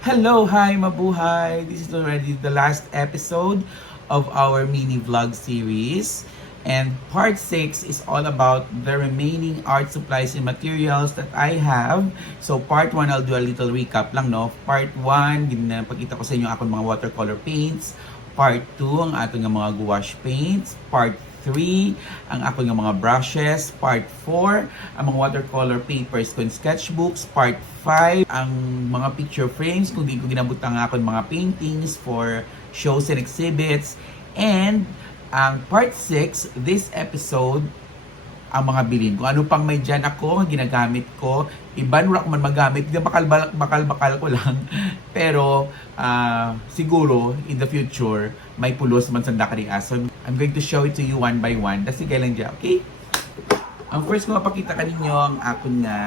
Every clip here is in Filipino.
Hello, hi, mabuhay! This is already the last episode of our mini vlog series. And part 6 is all about the remaining art supplies and materials that I have. So part 1, I'll do a little recap lang, no? Part 1, ginapakita ko sa inyo ako mga watercolor paints. Part 2, ang ating mga gouache paints. Part 3, ang ako ng mga brushes. Part 4, ang mga watercolor papers kung sketchbooks. Part 5, ang mga picture frames kung di ko ginabutang ako ng mga paintings for shows and exhibits. And ang part 6, this episode, ang mga bilin ko. Ano pang may dyan ako, ginagamit ko. Iban, wala ko man magamit. Bakal ko lang. Pero, siguro, in the future, may pulos man sa dakari. So, I'm going to show it to you one by one. Kasi kailan dyan, okay? Ang first ko mapakita ka ninyo, ang ako nga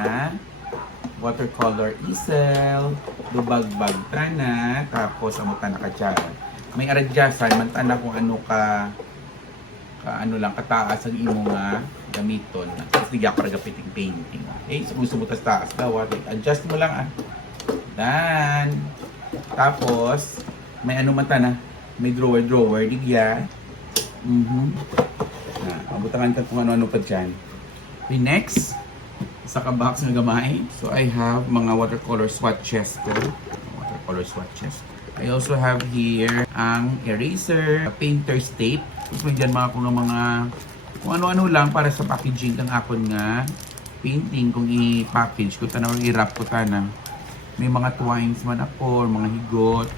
watercolor easel, dubagbag tana, tapos amutan na ka dyan. May aradyasan, mantana kung ano ka ano lang kataas ang imo nga gamiton. Kasi di ako gapiting painting. Okay, so gusto mo taas daw, adjust mo lang Dan. Tapos may ano mata na, may drawer digya. Abutangan ka kung ano pa diyan. Okay, next sa box nga gamay. So I have mga watercolor swatches ko. I also have here ang eraser, painter's tape. Tapos may dyan mga kung ano-ano lang para sa packaging ng akon nga painting. Kung i-package ko, tanawang i-wrap ko tana. May mga twines man ako, or mga higot.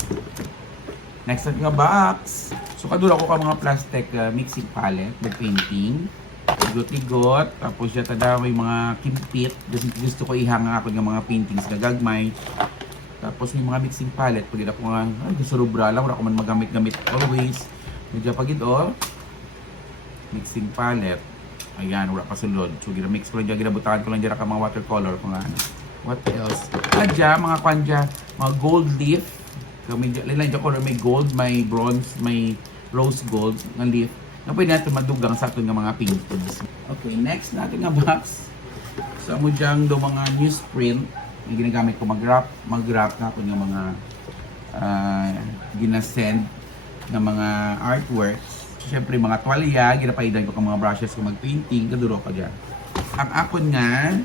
Next at nga box. So kadula ko ka mga plastic mixing palette with painting. Higot-higot. Tapos yata daw may mga kimpit. Gusto ko ihanga ako ng mga paintings gagagmay. Tapos may mga mixing palette. Pag ako nga, gusto rubra lang. Wala ko man magamit-gamit always. Medyo pagid mixing palette. Ayan, wala pa sulod. So ginamix ko lang dyan. Ginabutahan ko lang dyan ka mga watercolor. Kung ano. What else? Adya, mga kwandya. Mga gold leaf. Lilang dyan ko may gold, may bronze, may rose gold na leaf. Na pwede natin madugang sa ating mga paintings. Okay, next natin nga box. So mo dyan do mga newsprint. Yung ginagamit ko mag-wrap na ako ng mga ginasend na mga artworks. Siyempre mga tuwalya, ginapaidan ko ng mga brushes ko mag-painting, kaduro ko dyan. Ang ako nga,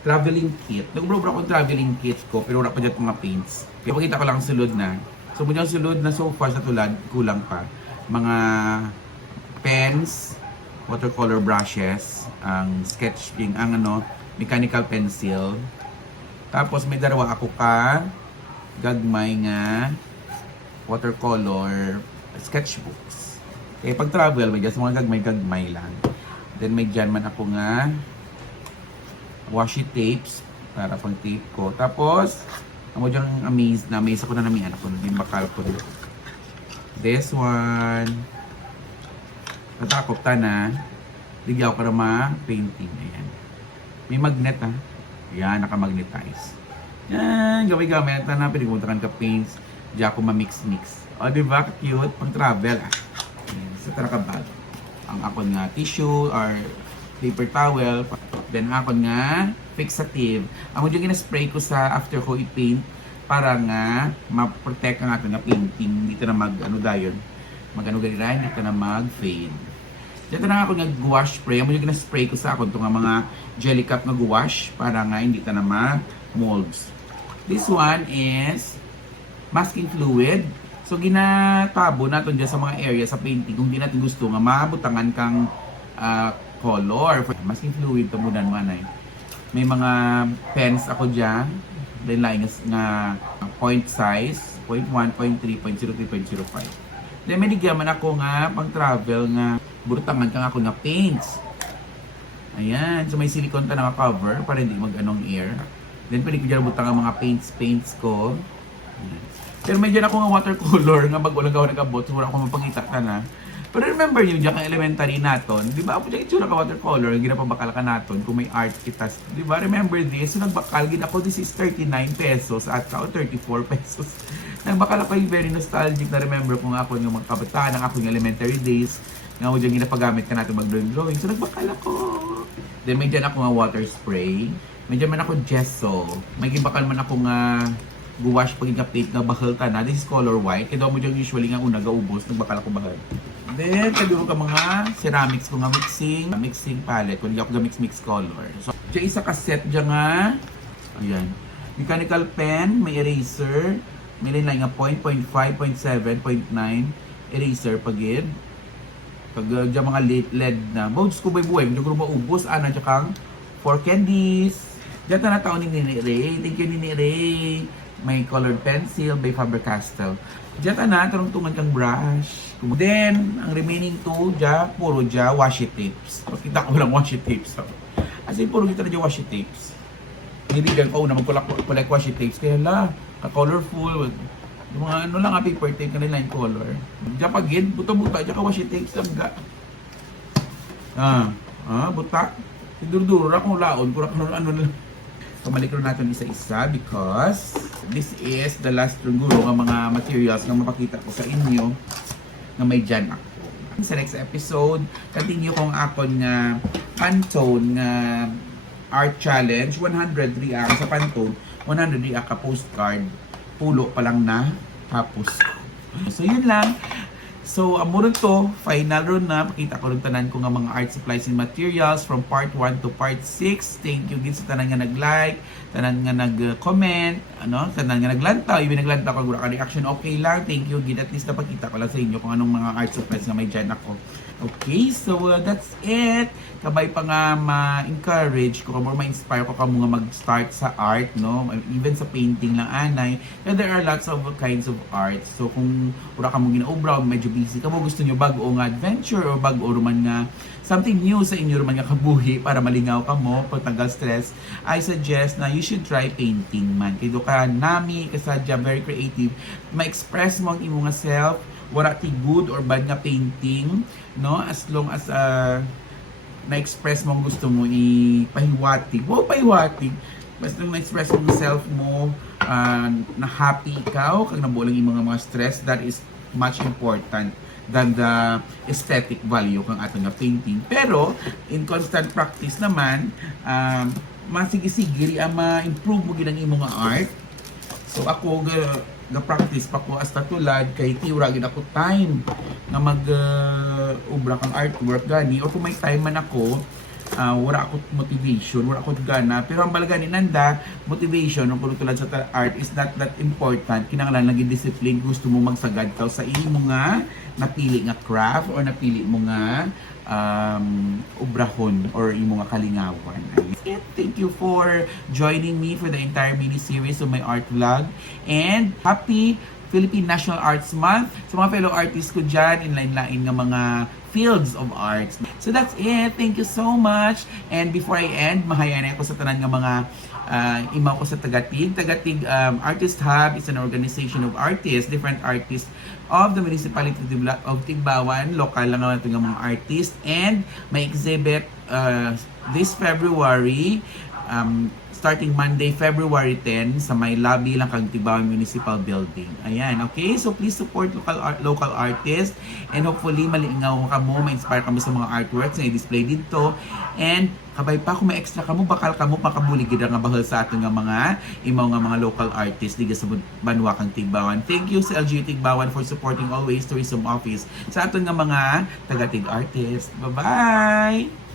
traveling kit. Nag-bro ko traveling kit ko, pero wala pa dyan mga paints. Kaya pakita ko lang sulod na. So muna sulod na so far sa tulad, kulang pa. Mga pens, watercolor brushes, ang sketching, ang mechanical pencil. Tapos may dalawa ako ka gagmay nga watercolor sketchbooks. Eh pag travel, may just mga gagmay lang. Then may dyan man ako nga washi tapes para pang tape ko. Tapos amo dyan amaze ako na namihan ako din bakal ko. This one natakop ta na ligyaw ko na ma-painting. Ayan. May magnet Yan, naka-magnetize. Yan, gamay-gamay. Na pinagpuntakan ka paints. Diyan ako ma-mix-mix. O, diba? Cute. Pang-travel. Yan, sa tarakabag. Ang ako nga tissue or paper towel. Then ako nga fixative. Ang yung gina-spray ko sa after ko i-paint para nga ma-protect ang ating painting. Dito na dayon. Ganyan. Dito na mag-fade. Dito na ako nga gouache spray. Ang yung gina-spray ko sa ako. Ito nga mga jelly cup na gouache para nga hindi ta na ma-molds. This one is masking fluid. So ginatabo natin dyan sa mga area sa painting kung di natin gusto nga mabutangan kang color. Masking fluid ito muna naman May mga pens ako dyan. Then line nga point size, 0.1, 0.3, 0.03, 0.05. Then may ligyaman ako nga pang travel nga burutangan kang ako nga paints. Ayan. So may silicone ta na cover para hindi mag-anong air. Then pwede ko dyan butang ang mga paints ko. Ayan. Pero may dyan ako nga watercolor nga mag-ulang gawa nagabot. So wala ako mapangita ka na. Pero remember yun dyan ka elementary naton. Di ba? Ako dyan itsura ka watercolor. Ginapabakal ka naton kung may art kitas. Di ba? Remember this? So nagbakal. Ako this is 39 pesos at ka o 34 pesos. Nagbakal ako yung very nostalgic na remember kung ako yung mga kabataan ng ako yung elementary days. Nga mo dyan ginapagamit ka natin mag-drawing. So nagbakal ako. Then may dyan ako nga water spray. May dyan man ako gesso. May gibakal man ako nga guwash pag paint nga bahal ta na. This is color white. Kaya mo dyan usually nga una gaubos, nagbakal ako bahal. Then, kaguro ka mga ceramics ko nga mixing palette. Kung hindi ako mix color. So, dyan isa ka set dyan nga. Ayan. Mechanical pen, may eraser. May line nga 0.5, 0.7, 0.9 eraser pagid. Pag dyan mga LED na. Diyos ko buhay. Medyo ko maubos. Ana dyan kang for candies. Dyan na taon ni Nini Ray. Thank you Nini Ray. May colored pencil by Faber-Castell. Diyan na, tarong-tungan kang brush. Then, ang remaining two, dyan, puro dyan, washi tapes. Makita ko lang washi tapes. As in, puro kita na dyan washi tapes. Hindi gan ko na mag-collect washi tapes. Kaya la, ka-colorful. Yung mga ano lang, paper tape kanila yung color. Diyan pagid, buta-buta, dyan ka washi tapes. Samga. Buta. Duro-duro na kung laon. Kung ano na. Pamalikro natin isa-isa because this is the last siguro ng mga materials na mapakita ko sa inyo na may dyan ako. Sa next episode, continue kong akon nga Pantone nga art challenge, 100 react sa Pantone, 100 react ka postcard, pulo pa lang na tapos. So yun lang. So, amuron to, final run na. Pakita ko rin tanan ko nga mga art supplies and materials from part 1 to part 6. Thank you din sa tanan nga nag-like, tanan nga nag-comment, tanan nga naglantaw. Even naglantaw ko, gura ka reaction, okay lang. Thank you din. At least napakita ko lang sa inyo kung anong mga art supplies nga may dyan ako. Okay, so that's it. Kabay pa nga ma-encourage ko, ma-inspire ko ka mga mag-start sa art, no? Even sa painting lang, anay. And there are lots of kinds of art. So, kung wala ka mong ginaobra, medyo busy ka mo, gusto nyo bago nga adventure o bago man nga something new sa inyo man nga kabuhi para malingaw ka mo, pagtanggal stress, I suggest na you should try painting man. Kaya ka nami, kasadya, very creative, ma-express mo ang imo nga self, wala ti good or bad nga painting, no? As long as na-express mo ang gusto mo, ipahiwatig. Pahiwatig. Basta na-express mo ang self mo, na happy ikaw, kag nabulang yung mga stress, that is much important than the aesthetic value kang ato nga painting. Pero, in constant practice naman, masigi-sigiri ang ma-improve mo ginang imong art. So ako ga-practice pa ko hasta tulad kay tiura gid ako time nga mag-ubra kang artwork gani or kung may time man ako wala ako motivation, wala ako gana, pero ang balaga ni nanda motivation kung tulad sa art is not that important. Kinahanglan lagi discipline, gusto mo magsagad ka sa imo nga napili nga craft or napili mo nga ubrahon or imo nga kalingawan. Thank you for joining me for the entire mini-series of my art vlog. And happy Philippine National Arts Month sa mga fellow artists ko dyan, inline-lain nga mga fields of arts. So that's it. Thank you so much. And before I end, mahayan ako sa tanan nga mga imaw ko sa Tagatig. Tagatig Artist Hub is an organization of artists, different artists of the municipality of Tigbawan. Local lang naman ito ng mga artists. And may exhibit this February, starting Monday, February 10 sa may lobby lang kang Tigbawan Municipal Building. Ayan, okay? So please support local artists and hopefully malingaw ka mo, ma-inspire ka mo sa mga artworks na i-display dito. And kabay pa kung may extra ka mo, bakal ka mo makabulig nga bahal sa ating mga imaw nga mga local artists diga sa banwa kang Tigbawan. Thank you sa LGU Tigbawan for supporting always Tourism Office sa ating nga mga taga-Tig artists. Bye-bye!